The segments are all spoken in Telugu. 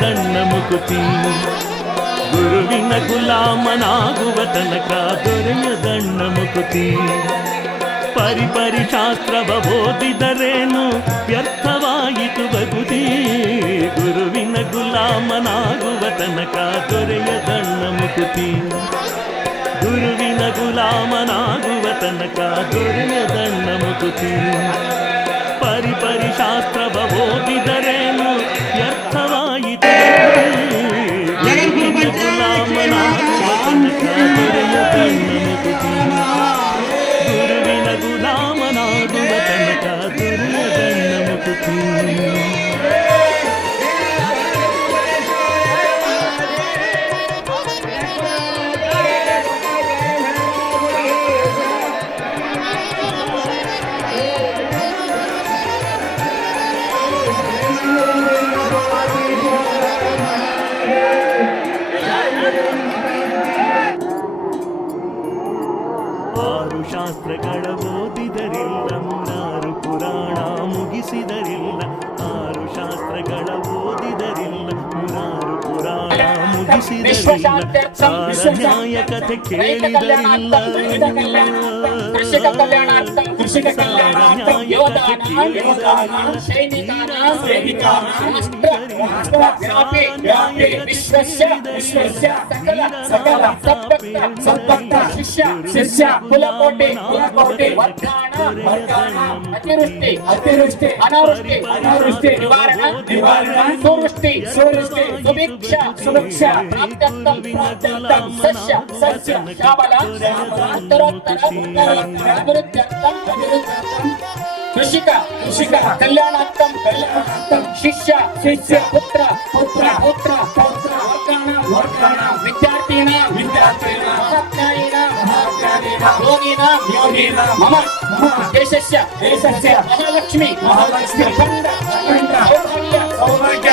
ಮುಕುತಿ. ಗುರುವಿನ ಗುಲಾಮನಾಗುವ ತನಕ ದೊರೆಯದಣ್ಣ ಮುಕುತಿ. ಪರಿ ಪರಿ ಶಾಸ್ತ್ರವ ಓದಿದರೇನು ವ್ಯರ್ಥವಾಯಿತು ಬಗುದಿ ಗುರುವಿನ ಗುಲಾಮನಾಗುವ ತನಕ ದೊರೆಯದಣ್ಣ ಮುಕುತಿ. ಗುರುವಿನ ಗುಲಾಮನಾಗುವ ತನಕ ದೊರೆಯದಣ್ಣ ಮುಕುತಿ. ಪರಿ ಪರಿ ಶಾಸ್ತ್ರವ ಓದಿದರೇನು ಮುಗಿಸಿದರಿಲ್ಲ ಸಾರ ನ್ಯಾಯ ಕಥೆ ಕೇಳಿದರಿಲ್ಲ ಕೃಷಿಕ ಕಲ್ಯಾಣಾರ್ಥಂ ಕೃಷಿಕ ಸಾರ ಕಲ್ಯಾಣಾರ್ಥಂ कृषि का कृषक कल्याणार्थं कृषक कल्याणार्थं योदानां योदानां सैनिकानां सैनिकानां राष्ट्र राष्ट्र व्यापे व्यापे विश्वस्य विश्वस्य सकल सकल सत्पत्त सत्पत्त शिष्य शिष्य, कुलकोटे कुलकोटे वर्गाना वर्गाना अतिवृष्टि अतिवृष्टि, अनावृष्टि अनावृष्टि, निवारण निवारण, सुवृष्टि सुवृष्टि, सुभिक्षा सुरक्षा प्राप्त्यर्थं प्राप्त्यर्थं सश्य सश्य शाबला शाबला उत्तरोत्तर उत्तरोत्तर शिष्य शिष्य पुत्र पुत्र पुत्र महालक्ष्मी महालक्ष्मी सौभाग्य सौभाग्य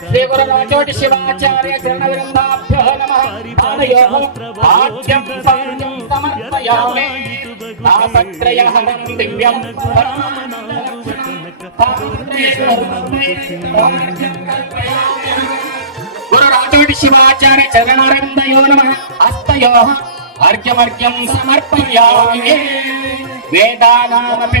శ్రీగురుచోటి శివాచార్య గ్రహణ వృందాభ్యో నమ ఆద్యం సమర్పయామి ఆసక్రయ హరం శివాచార్య చరణారందయో నమ అస్తయో అర్ఘ్యమర్ఘ్యం సమర్పయామి. వేదానామపి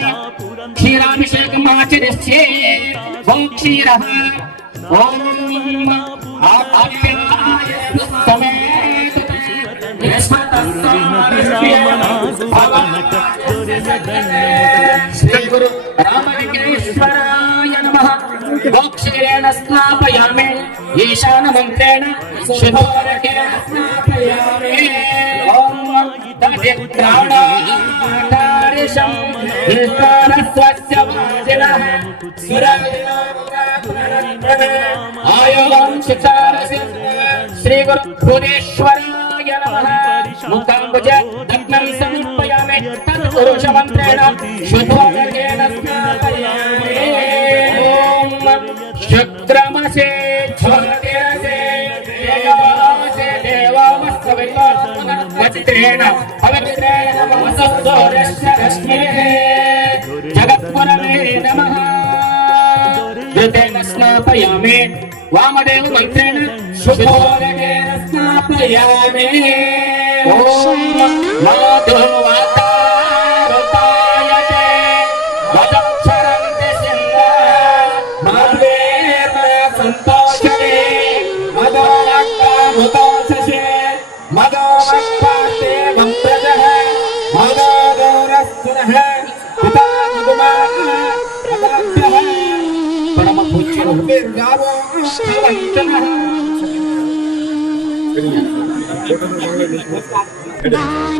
ప్రసీదమే గురు రాజోటి శివాచార్యాయ నమః దేహస్య సకల క్షీరాభిషేకం ఆచరిష్యే ఓం క్షీరః ఓం ఆప్యాయ సమేత శ్రీ గురు రామలింగేశ్వరాయ నమః మోక్షేణ ఆయోగం శ్రీ గురు భువనేశ్వరాయ నమః దగ్నం సమర్పయామి. తత్పురుష మంత్రేణ స్నాపయామి ఓం శుక్రమసే జ్యోతిరసే. దేవాసే नमः धृतेन स्नापयामि वामदेव मन्त्रेण शुभोदकेन स्नापयामि ॐ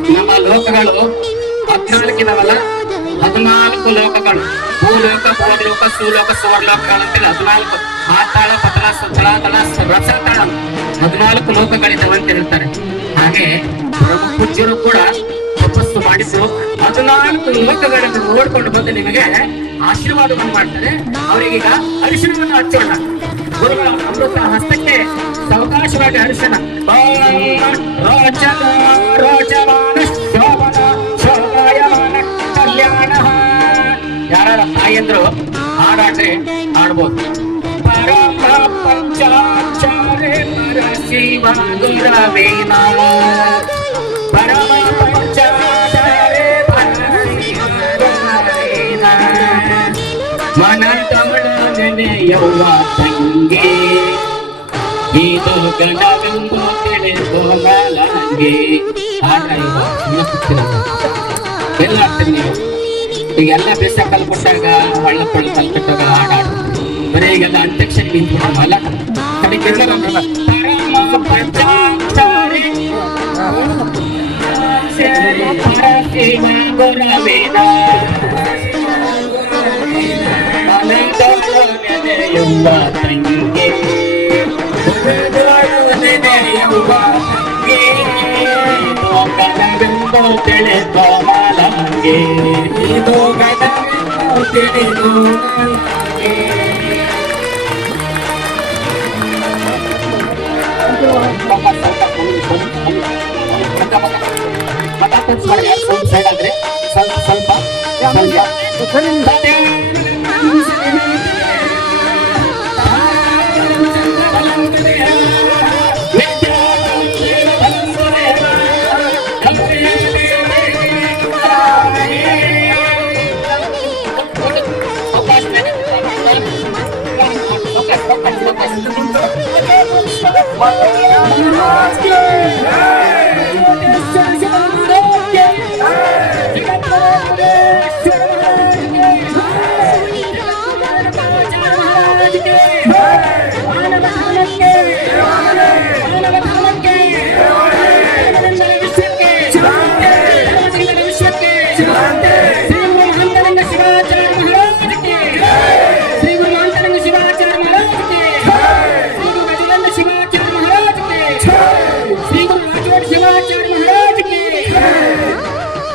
ನಮ್ಮ ಲೋಕಗಳು ಹದಿನಾಲ್ಕಿನವಲ್ಲ ಹದಿನಾಲ್ಕು ಲೋಕಗಳು. ಭೂಲೋಕ ಭೂಲೋಕ ಸುಲೋಕ ಸುವರ್ಲೋಕಗಳು ಅಂತೇಳಿ ಹದಿನಾಲ್ಕು ಆತಾಳ, ಪತನ ತಳಾತಳ ರಸತಳ ಹದಿನಾಲ್ಕು ಲೋಕಗಳಿದ್ದಾವೆ ಅಂತ ಹೇಳ್ತಾರೆ ಹಾಗೆ ಪ್ರಭು ಪೂಜ್ಯರು ಕೂಡ ತಪಸ್ಸು ಮಾಡಿದ್ರು ಹದಿನಾಲ್ಕು ಲೋಕಗಳನ್ನು ನೋಡ್ಕೊಂಡು ಬಂದು ನಿಮಗೆ ಆಶೀರ್ವಾದವನ್ನು ಮಾಡ್ತಾರೆ. ಅವರಿಗೀಗ ಅರಿಶಿಣವನ್ನು ಹಚ್ಚೋಣ ಗುರುಗಳ ಅಮೃತ ಹಸ್ತಕ್ಕೆ ಸಾವಕಾಶವಾಗಿ ಅರಿಶಿಣ ಓಂ ರೋಚನ ರೋಚಮಾನ ಶೋಭನ ಶೋಭಾಯಮಾನ ಕಲ್ಯಾಣ ಯಾರ ತಾಯಂದ್ರು ಹಾಡಾಡ್ರೆ ಹಾಡ್ಬೋದು ಪರಮ ಪಂಚಾಚಾರ್ಯ ಪರ ಶಿವ ಗುರವೇನ ಪರಮ ತಮಳ ನೆನೆಯವ್ವ ತಂಗೆ ಇದು ಗಣವೆಂಬ ತಿಳಿದು ಮಲಂಗೆ ಆಟ ಇದು ಸುಮ್ಮನೆ ಕೂತಿರಲ್ಲ. ಎಲ್ಲ ಆಡ್ತೀರಿ ನೀವು ಈಗೆಲ್ಲ ಬೇಸ ಕಲ್ಕೊಟ್ಟಾಗ ಹಳ್ಳ ಪಳ್ಳ ಕಲ್ಪಿಟ್ಟಾಗ ಹಾಡು ಆಡ್ತೀರಿ ಬರೀ ಈಗೆಲ್ಲ ಅಂತ್ಯಕ್ಷರಿ ನಿಂತ್ಬಿಡಲ್ಲ ಕಡೆಗೆ ನೆನೆಯುವ ತಂಗೆ ಲೋಕವೆಂದು ತಿಳಿದ ಮಲಂಗೆ ಇದು ಗದವೆಂದು ತಿಳಿದು ಮಲಂಗೆ ಸೈಡ್ ಆದ್ರೆ ಸ್ವಲ್ಪ ಸ್ವಲ್ಪ Let's go!